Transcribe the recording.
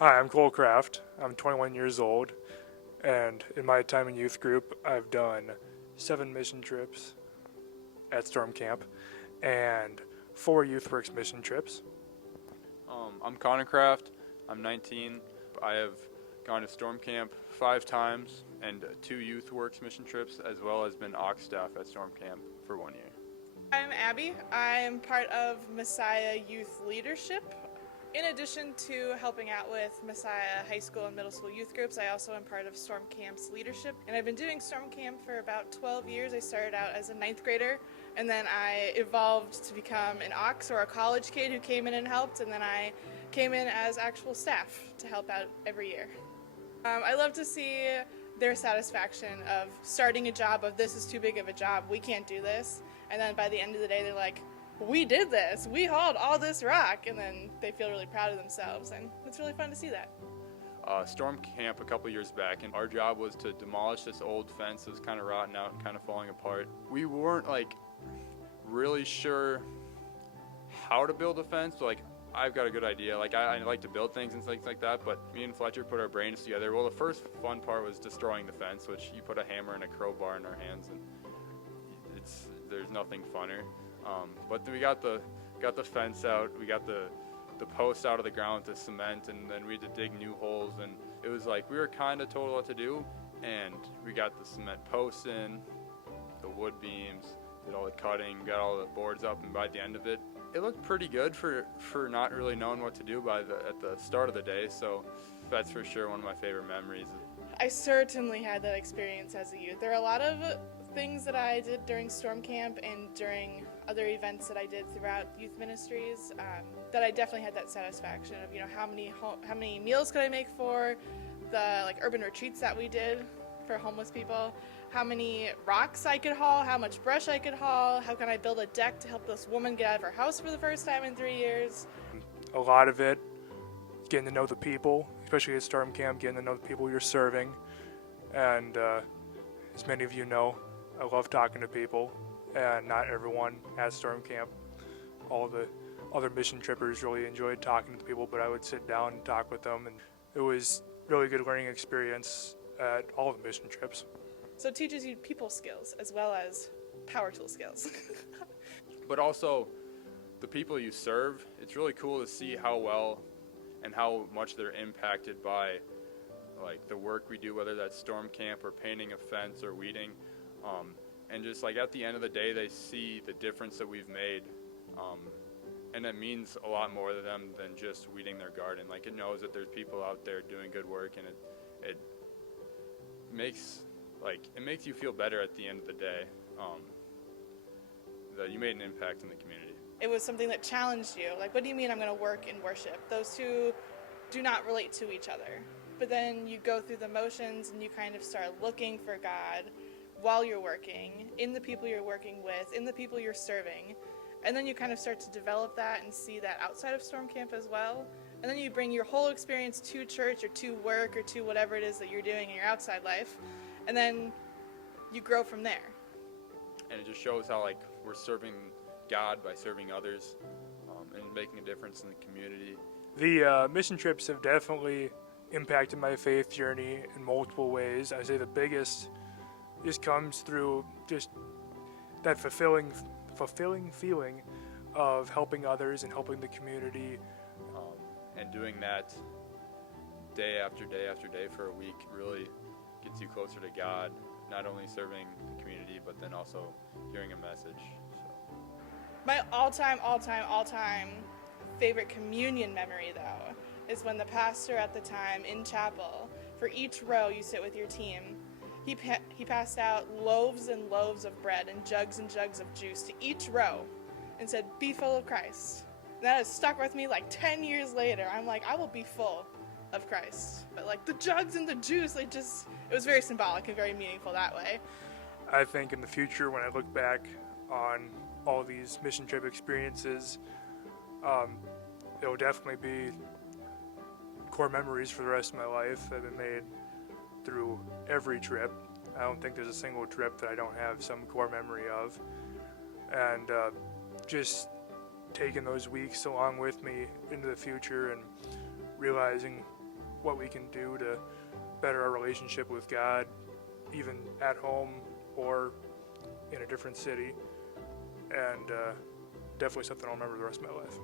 Hi, I'm Cole Kraft. I'm 21 years old, and in my time in youth group, I've done 7 mission trips at Storm Camp and 4 YouthWorks mission trips. I'm Connor Kraft. I'm 19. I have gone to Storm Camp 5 times and 2 YouthWorks mission trips, as well as been AUX staff at Storm Camp for 1 year. I'm Abby. I'm part of Messiah Youth Leadership. In addition to helping out with Messiah High School and Middle School youth groups, I also am part of Storm Camp's leadership. And I've been doing Storm Camp for about 12 years. I started out as a 9th grader, and then I evolved to become an AUX or a college kid who came in and helped, and then I came in as actual staff to help out every year. I love to see their satisfaction of starting a job of this is too big of a job, we can't do this, and then by the end of the day they're like, we did this, we hauled all this rock, and then they feel really proud of themselves, and it's really fun to see that. Storm Camp a couple years back, and our job was to demolish this old fence that was kind of rotten out and kind of falling apart. We weren't really sure how to build a fence, but I've got a good idea. I like to build things and things like that, but me and Fletcher put our brains together. Well, the first fun part was destroying the fence, which you put a hammer and a crowbar in our hands, and there's nothing funner. But then we got the fence out, we got the posts out of the ground to cement, and then we had to dig new holes, and it was like we were kind of told what to do, and we got the cement posts in, the wood beams, did all the cutting, got all the boards up, and by the end of it, it looked pretty good for not really knowing what to do at the start of the day, so that's for sure one of my favorite memories. I certainly had that experience as a youth. There are a lot of things that I did during Storm Camp and during other events that I did throughout youth ministries that I definitely had that satisfaction of, how many meals could I make for the urban retreats that we did for homeless people, how many rocks I could haul, how much brush I could haul, how can I build a deck to help this woman get out of her house for the first time in 3 years. A lot of it, getting to know the people, especially at Storm Camp, getting to know the people you're serving. And as many of you know, I love talking to people, and not everyone at Storm Camp. All the other mission trippers really enjoyed talking to the people, but I would sit down and talk with them, and it was really good learning experience at all of the mission trips. So it teaches you people skills as well as power tool skills. But also, the people you serve, it's really cool to see how well and how much they're impacted by the work we do, whether that's Storm Camp or painting a fence or weeding. And just at the end of the day, they see the difference that we've made. And it means a lot more to them than just weeding their garden. It knows that there's people out there doing good work, and it makes you feel better at the end of the day, that you made an impact in the community. It was something that challenged you. What do you mean I'm going to work in worship? Those two do not relate to each other. But then you go through the motions and you kind of start looking for God while you're working, in the people you're working with, in the people you're serving. And then you kind of start to develop that and see that outside of Storm Camp as well. And then you bring your whole experience to church or to work or to whatever it is that you're doing in your outside life. And then you grow from there. And it just shows how we're serving God by serving others, and making a difference in the community. The mission trips have definitely impacted my faith journey in multiple ways. I say the biggest just comes through just that fulfilling feeling of helping others and helping the community. And doing that day after day after day for a week really gets you closer to God, not only serving the community, but then also hearing a message. My all-time favorite communion memory, though, is when the pastor at the time in chapel, for each row you sit with your team, he passed out loaves and loaves of bread and jugs of juice to each row and said, "Be full of Christ." And that has stuck with me 10 years later. I'm like, I will be full of Christ. But the jugs and the juice, it was very symbolic and very meaningful that way. I think in the future, when I look back on all these mission trip experiences, it'll definitely be core memories for the rest of my life that have been made through every trip. I don't think there's a single trip that I don't have some core memory of. And just taking those weeks along with me into the future and realizing what we can do to better our relationship with God, even at home or in a different city, and definitely something I'll remember the rest of my life.